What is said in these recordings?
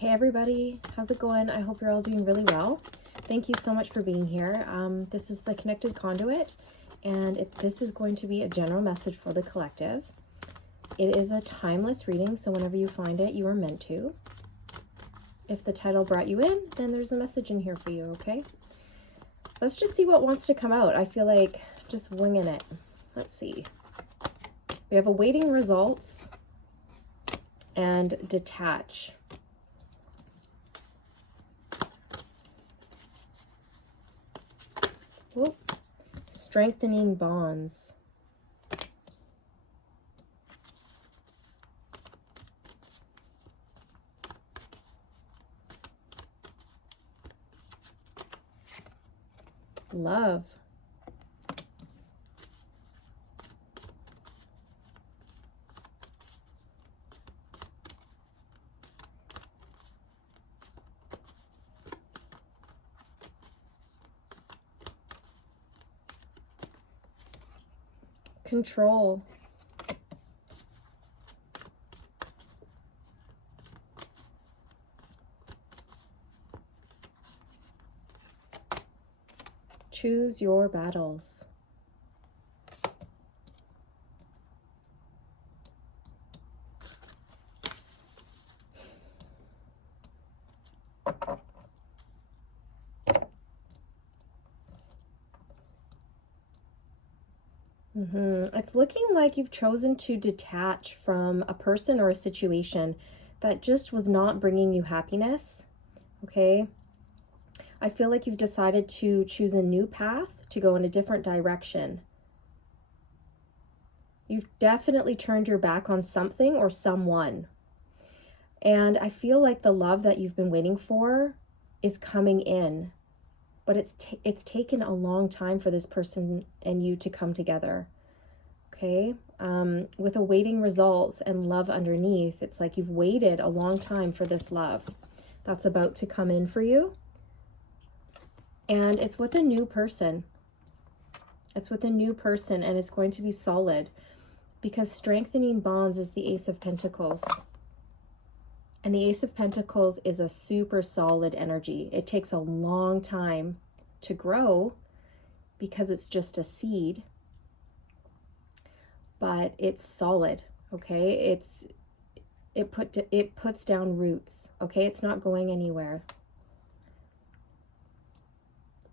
Hey everybody, how's it going? I hope you're all doing really well. Thank you so much for being here. This is the Connected Conduit, and this is going to be a general message for the collective. It is a timeless reading, so whenever you find it, you are meant to. If the title brought you in, then there's a message in here for you, okay? Let's just see what wants to come out. I feel like just winging it. Let's see. We have awaiting results and detach. Whoop. Strengthening bonds. Love. Control. Choose your battles. It's looking like you've chosen to detach from a person or a situation that just was not bringing you happiness, okay? I feel like you've decided to choose a new path, to go in a different direction. You've definitely turned your back on something or someone. And I feel like the love that you've been waiting for is coming in. But it's taken a long time for this person and you to come together, okay? With awaiting results and love underneath, it's like you've waited a long time for this love that's about to come in for you. And it's with a new person. It's with a new person, and it's going to be solid, because strengthening bonds is the Ace of Pentacles. And the Ace of Pentacles is a super solid energy. It takes a long time to grow because it's just a seed, but it's solid, okay? It puts down roots, okay? It's not going anywhere.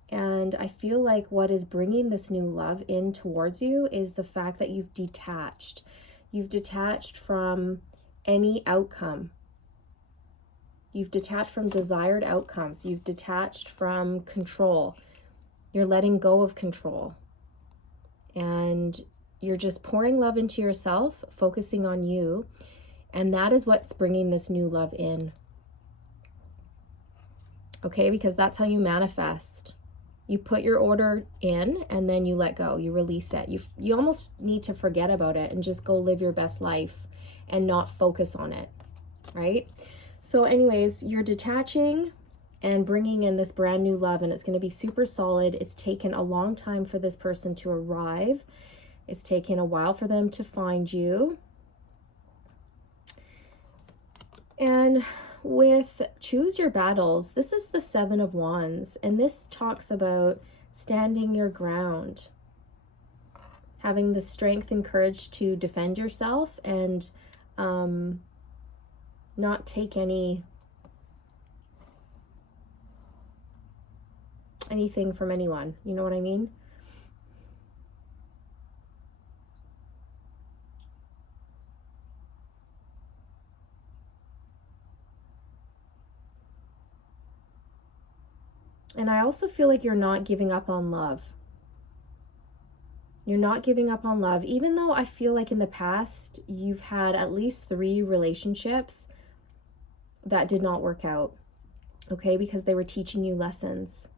And I feel like what is bringing this new love in towards you is the fact that you've detached. You've detached from any outcome. You've detached from desired outcomes. You've detached from control. You're letting go of control. And you're just pouring love into yourself, focusing on you. And that is what's bringing this new love in. Okay, because that's how you manifest. You put your order in and then you let go. You release it. You almost need to forget about it and just go live your best life and not focus on it, right? So anyways, you're detaching and bringing in this brand new love, and it's going to be super solid. It's taken a long time for this person to arrive. It's taken a while for them to find you. And with choose your battles, this is the Seven of Wands, and this talks about standing your ground, having the strength and courage to defend yourself and not take anything from anyone. You know what I mean? And I also feel like you're not giving up on love. You're not giving up on love, even though I feel like in the past you've had at least 3 relationships that did not work out, okay, because they were teaching you lessons.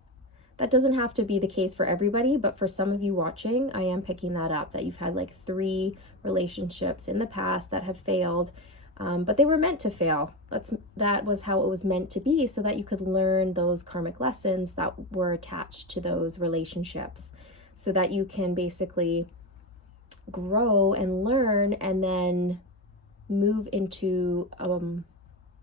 That doesn't have to be the case for everybody, but for some of you watching, I am picking that up, that you've had like 3 relationships in the past that have failed, but they were meant to fail. That was how it was meant to be, so that you could learn those karmic lessons that were attached to those relationships, so that you can basically grow and learn and then move into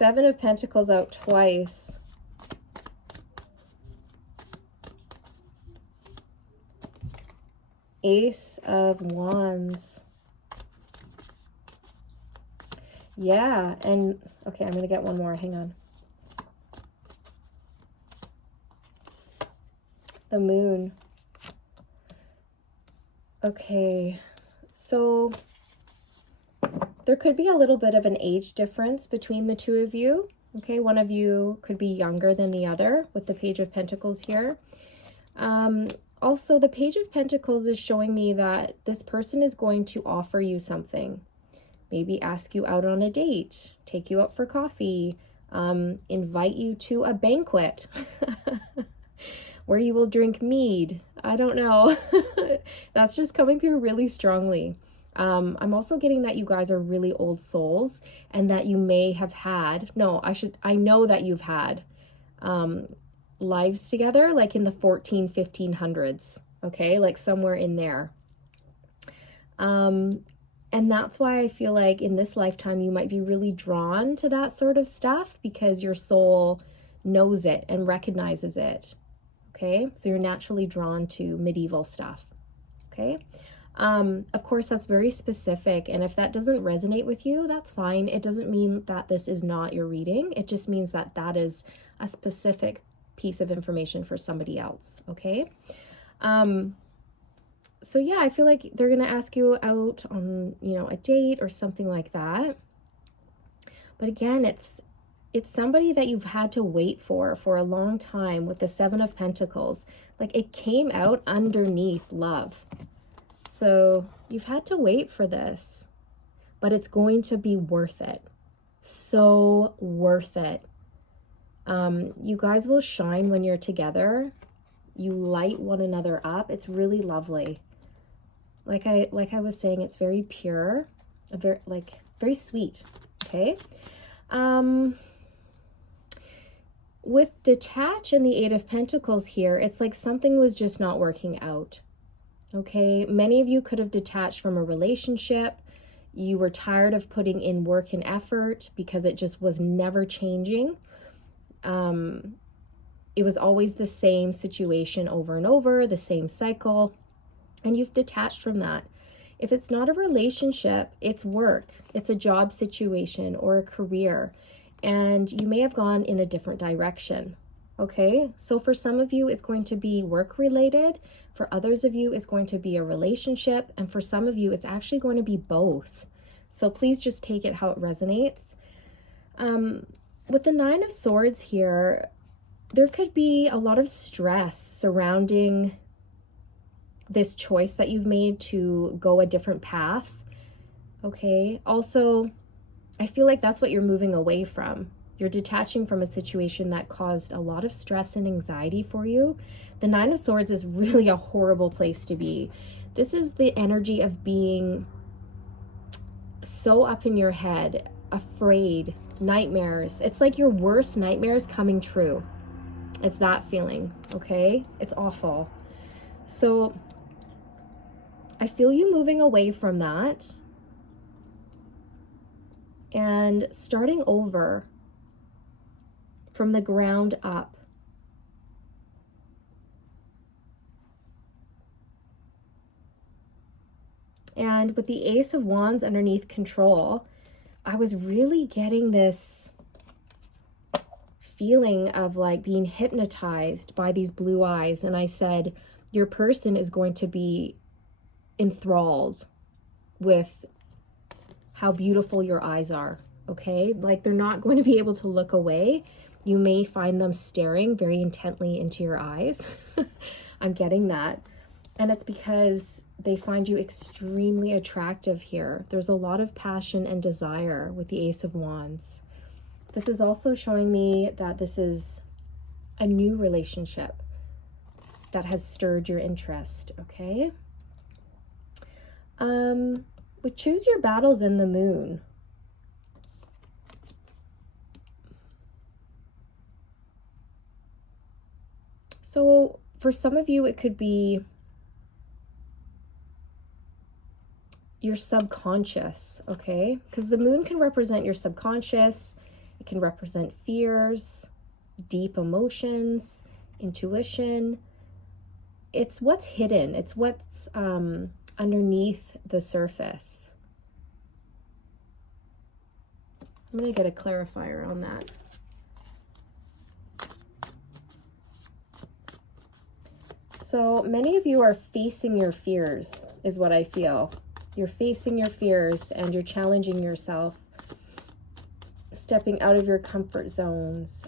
Seven of Pentacles out twice. Ace of Wands. Yeah, and okay, I'm going to get one more. Hang on. The Moon. Okay, so there could be a little bit of an age difference between the two of you. Okay, one of you could be younger than the other with the Page of Pentacles here. Also, the Page of Pentacles is showing me that this person is going to offer you something. Maybe ask you out on a date, take you out for coffee, invite you to a banquet where you will drink mead. I don't know. That's just coming through really strongly. I'm also getting that you guys are really old souls and that you may have had, I know that you've had lives together, like in the 1500s, okay? Like somewhere in there. And that's why I feel like in this lifetime, you might be really drawn to that sort of stuff because your soul knows it and recognizes it. Okay, so you're naturally drawn to medieval stuff. Okay, of course, that's very specific. And if that doesn't resonate with you, that's fine. It doesn't mean that this is not your reading. It just means that that is a specific piece of information for somebody else. Okay. So yeah, I feel like they're going to ask you out on, a date or something like that. But again, it's somebody that you've had to wait for a long time with the Seven of Pentacles. Like it came out underneath love. So you've had to wait for this, but it's going to be worth it. So worth it. You guys will shine when you're together. You light one another up. It's really lovely. Like I was saying, it's very pure, very sweet. Okay. With detach and the Eight of Pentacles here, it's like something was just not working out. Okay. Many of you could have detached from a relationship. You were tired of putting in work and effort because it just was never changing. It was always the same situation over and over, the same cycle. And you've detached from that. If it's not a relationship, it's work. It's a job situation or a career. And you may have gone in a different direction. Okay, so for some of you, it's going to be work related. For others of you, it's going to be a relationship. And for some of you, it's actually going to be both. So please just take it how it resonates. With the Nine of Swords here, there could be a lot of stress surrounding this choice that you've made to go a different path. Okay. Also, I feel like that's what you're moving away from. You're detaching from a situation that caused a lot of stress and anxiety for you. The Nine of Swords is really a horrible place to be. This is the energy of being so up in your head, afraid, nightmares. It's like your worst nightmares coming true. It's that feeling. Okay. It's awful. So I feel you moving away from that and starting over from the ground up. And with the Ace of Wands underneath control, I was really getting this feeling of like being hypnotized by these blue eyes. And I said, your person is going to be enthralled with how beautiful your eyes are. Okay, like they're not going to be able to look away. You may find them staring very intently into your eyes. I'm getting that. And it's because they find you extremely attractive here. There's a lot of passion and desire with the Ace of Wands. This is also showing me that this is a new relationship that has stirred your interest. Okay. We choose your battles in the Moon. So for some of you, it could be your subconscious, okay? Because the Moon can represent your subconscious. It can represent fears, deep emotions, intuition. It's what's hidden. It's what's underneath the surface. I'm going to get a clarifier on that. So many of you are facing your fears, is what I feel. You're facing your fears and you're challenging yourself, stepping out of your comfort zones,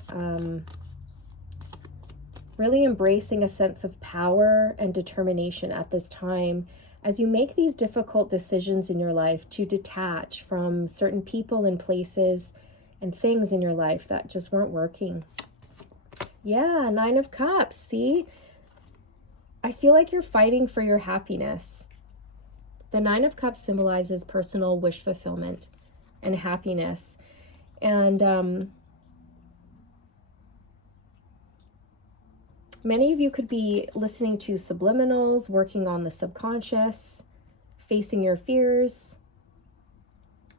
really embracing a sense of power and determination at this time as you make these difficult decisions in your life to detach from certain people and places and things in your life that just weren't working. Yeah, 9 of Cups, see? I feel like you're fighting for your happiness. The 9 of Cups symbolizes personal wish fulfillment and happiness. And many of you could be listening to subliminals, working on the subconscious, facing your fears,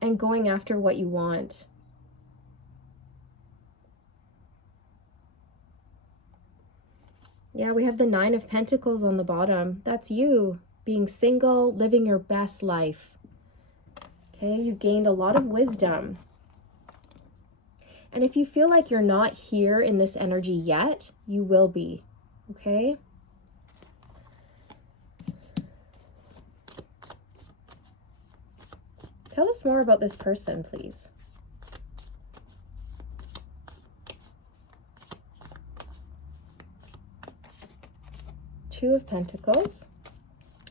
and going after what you want. Yeah, we have the 9 of Pentacles on the bottom. That's you being single, living your best life. Okay, you gained a lot of wisdom. And if you feel like you're not here in this energy yet, you will be. Okay? Tell us more about this person, please. Two of Pentacles.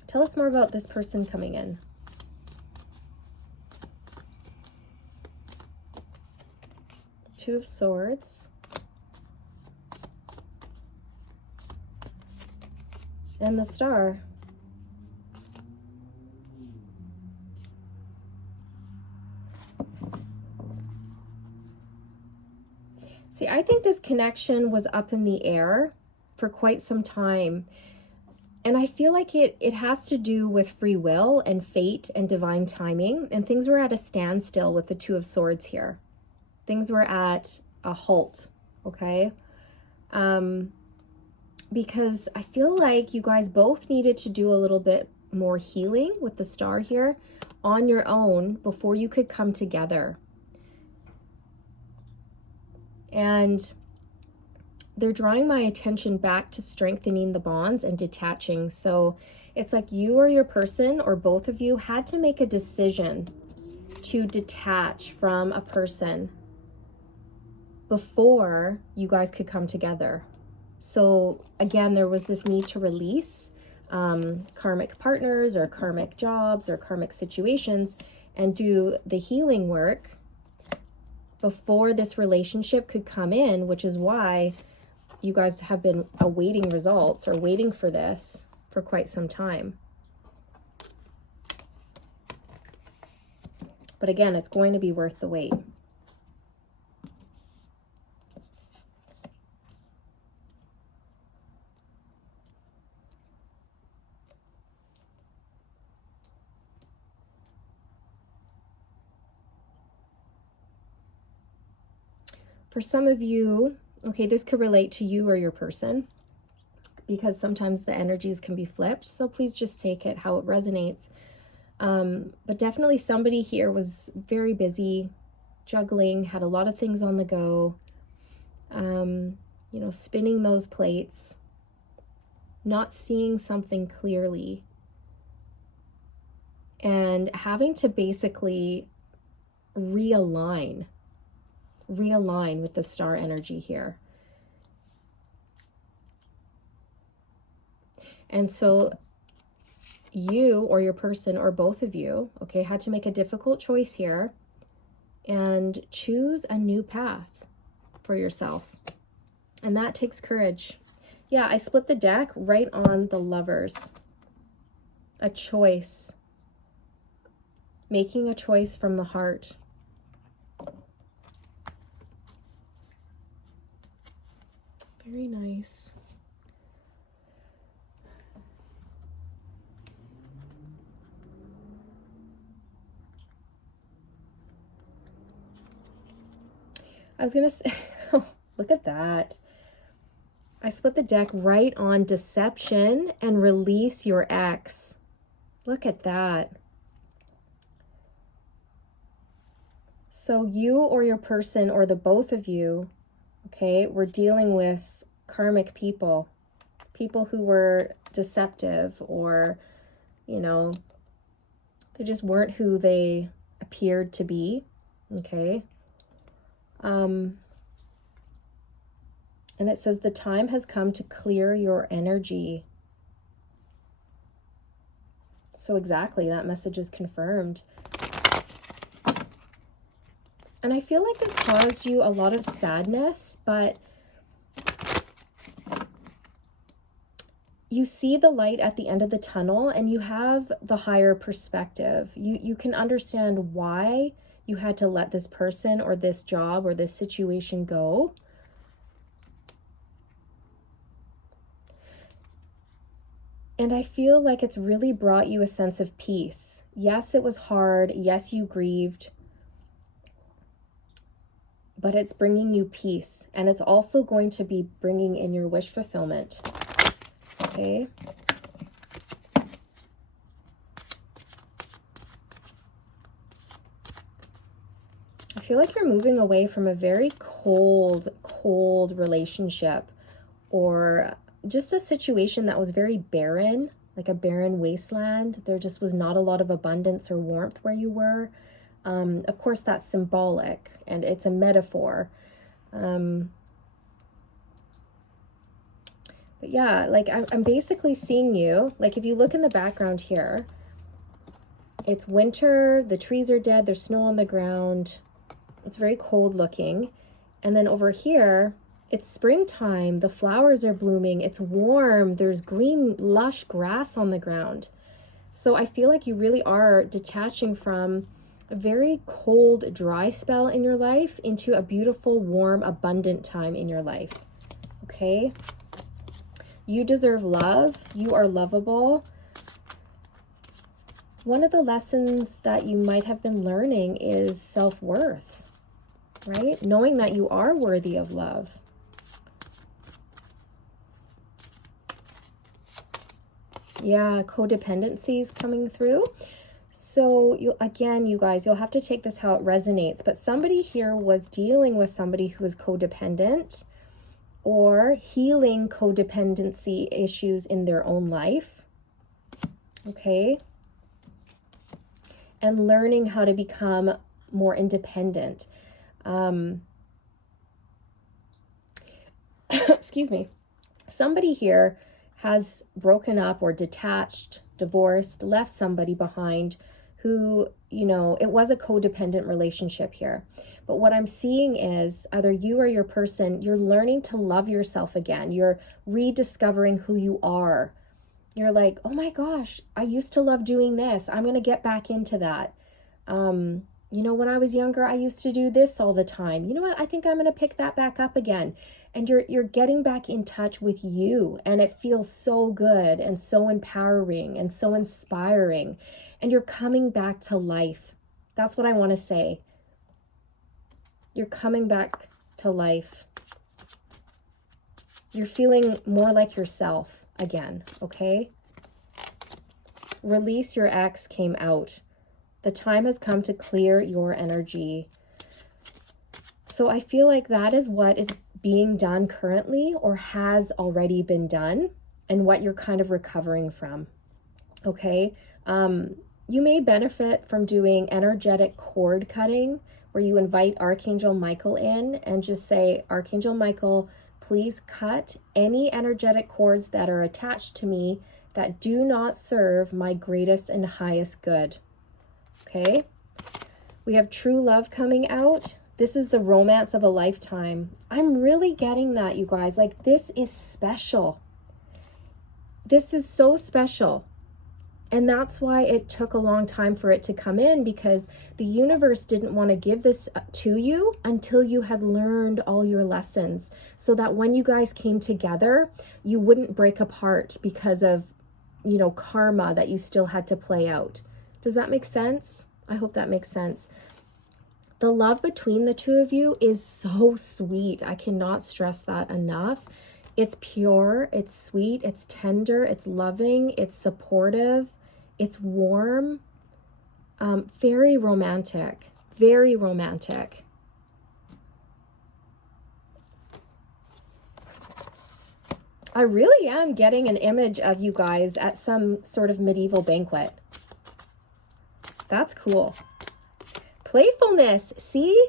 Tell us more about this person coming in. Two of Swords. And the Star. See, I think this connection was up in the air for quite some time. And I feel like it has to do with free will and fate and divine timing. And things were at a standstill with the Two of Swords here. Things were at a halt, okay? Because I feel like you guys both needed to do a little bit more healing with the Star here on your own before you could come together. And they're drawing my attention back to strengthening the bonds and detaching. So it's like you or your person or both of you had to make a decision to detach from a person before you guys could come together. So again, there was this need to release karmic partners or karmic jobs or karmic situations and do the healing work before this relationship could come in, which is why you guys have been awaiting results or waiting for this for quite some time. But again, it's going to be worth the wait. For some of you, okay, this could relate to you or your person because sometimes the energies can be flipped. So please just take it how it resonates. But definitely somebody here was very busy, juggling, had a lot of things on the go, you know, spinning those plates, not seeing something clearly, and having to basically realign with the Star energy here. And so you or your person or both of you, okay, had to make a difficult choice here and choose a new path for yourself. And that takes courage. Yeah, I split the deck right on the Lovers. A choice. Making a choice from the heart. Very nice. I was going to say, oh, look at that. I split the deck right on deception and release your ex. Look at that. So you or your person or the both of you, okay, we're dealing with karmic people. People who were deceptive, or, you know, they just weren't who they appeared to be, okay? And it says the time has come to clear your energy. So exactly, that message is confirmed. And I feel like this caused you a lot of sadness, but you see the light at the end of the tunnel and you have the higher perspective. You can understand why you had to let this person or this job or this situation go. And I feel like it's really brought you a sense of peace. Yes, it was hard. Yes, you grieved. But it's bringing you peace. And it's also going to be bringing in your wish fulfillment. Okay. I feel like you're moving away from a very cold relationship, or just a situation that was very barren, like a barren wasteland. There just was not a lot of abundance or warmth where you were. Of course, that's symbolic and it's a metaphor. But yeah, like I'm basically seeing you, like if you look in the background here, it's winter, the trees are dead, there's snow on the ground, it's very cold looking. And then over here, it's springtime, the flowers are blooming, it's warm, there's green, lush grass on the ground. So I feel like you really are detaching from a very cold, dry spell in your life into a beautiful, warm, abundant time in your life. Okay? You deserve love. You are lovable. One of the lessons that you might have been learning is self-worth, right? Knowing that you are worthy of love. Yeah, codependency is coming through. So again, you guys, you'll have to take this how it resonates. But somebody here was dealing with somebody who was codependent, or healing codependency issues in their own life. Okay. And learning how to become more independent. Excuse me. Somebody here has broken up or detached, divorced, left somebody behind who, you know, it was a codependent relationship here. But what I'm seeing is either you or your person, you're learning to love yourself again. You're rediscovering who you are. You're like, oh my gosh, I used to love doing this. I'm going to get back into that. You know, when I was younger, I used to do this all the time. You know what? I think I'm going to pick that back up again. And you're getting back in touch with you. And it feels so good and so empowering and so inspiring. And you're coming back to life. That's what I want to say. You're coming back to life. You're feeling more like yourself again, okay? Release your ex came out. The time has come to clear your energy. So I feel like that is what is being done currently or has already been done, and what you're kind of recovering from, okay? You may benefit from doing energetic cord cutting, where you invite Archangel Michael in and just say, Archangel Michael, please cut any energetic cords that are attached to me that do not serve my greatest and highest good. Okay? We have true love coming out. This is the romance of a lifetime. I'm really getting that, you guys. Like, this is special. This is so special. And that's why it took a long time for it to come in, because the universe didn't want to give this to you until you had learned all your lessons, so that when you guys came together, you wouldn't break apart because of, you know, karma that you still had to play out. Does that make sense? I hope that makes sense. The love between the two of you is so sweet. I cannot stress that enough. It's pure, it's sweet, it's tender, it's loving, it's supportive, it's warm, very romantic, very romantic. I really am getting an image of you guys at some sort of medieval banquet. That's cool. Playfulness, see?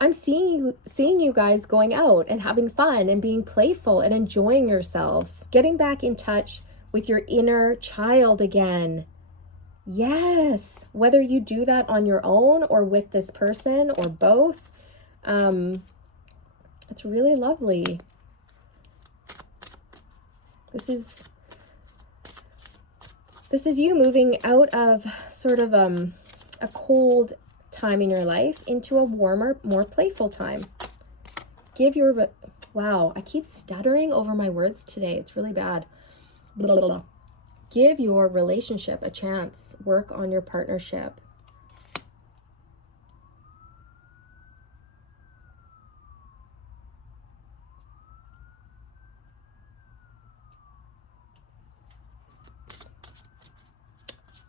I'm seeing you guys going out and having fun and being playful and enjoying yourselves, getting back in touch with your inner child again. Yes, whether you do that on your own or with this person or both, it's really lovely. This is you moving out of sort of a cold time in your life into a warmer, more playful time. Wow, I keep stuttering over my words today. It's really bad. Blah, blah, blah. Give your relationship a chance. Work on your partnership.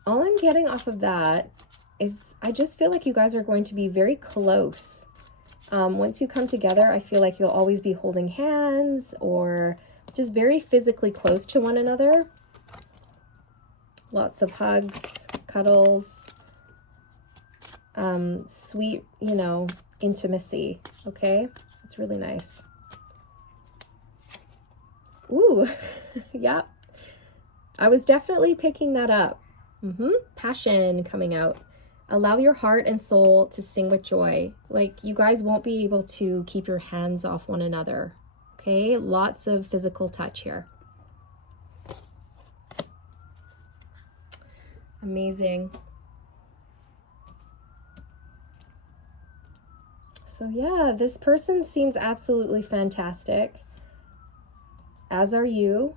All I'm getting off of that is I just feel like you guys are going to be very close. Once you come together, I feel like you'll always be holding hands or just very physically close to one another. Lots of hugs, cuddles, sweet, intimacy, okay? It's really nice. Ooh, yeah. I was definitely picking that up. Passion coming out. Allow your heart and soul to sing with joy. Like, you guys won't be able to keep your hands off one another. Okay, lots of physical touch here. Amazing. So yeah, this person seems absolutely fantastic, as are you.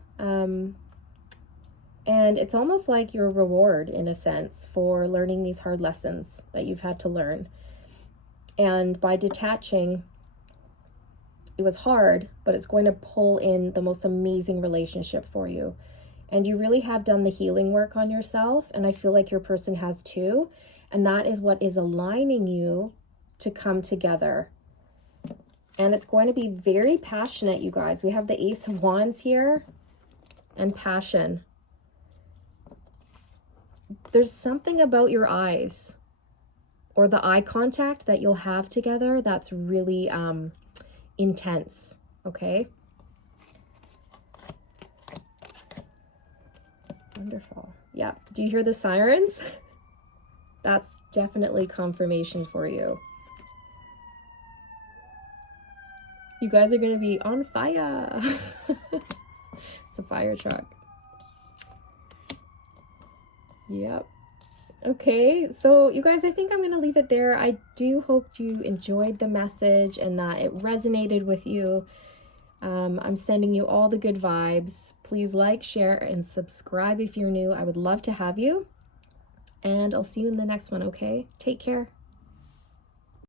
And it's almost like your reward, in a sense, for learning these hard lessons that you've had to learn. And by detaching, it was hard, but it's going to pull in the most amazing relationship for you. And you really have done the healing work on yourself, and I feel like your person has too. And that is what is aligning you to come together. And it's going to be very passionate, you guys. We have the Ace of Wands here and passion. There's something about your eyes or the eye contact that you'll have together that's really intense, okay? Wonderful. Yeah. Do you hear the sirens? That's definitely confirmation for you. You guys are going to be on fire. It's a fire truck. Yep. Okay, so you guys, I think I'm going to leave it there. I do hope you enjoyed the message and that it resonated with you. I'm sending you all the good vibes. Please like, share, and subscribe if you're new. I would love to have you. And I'll see you in the next one, okay? Take care.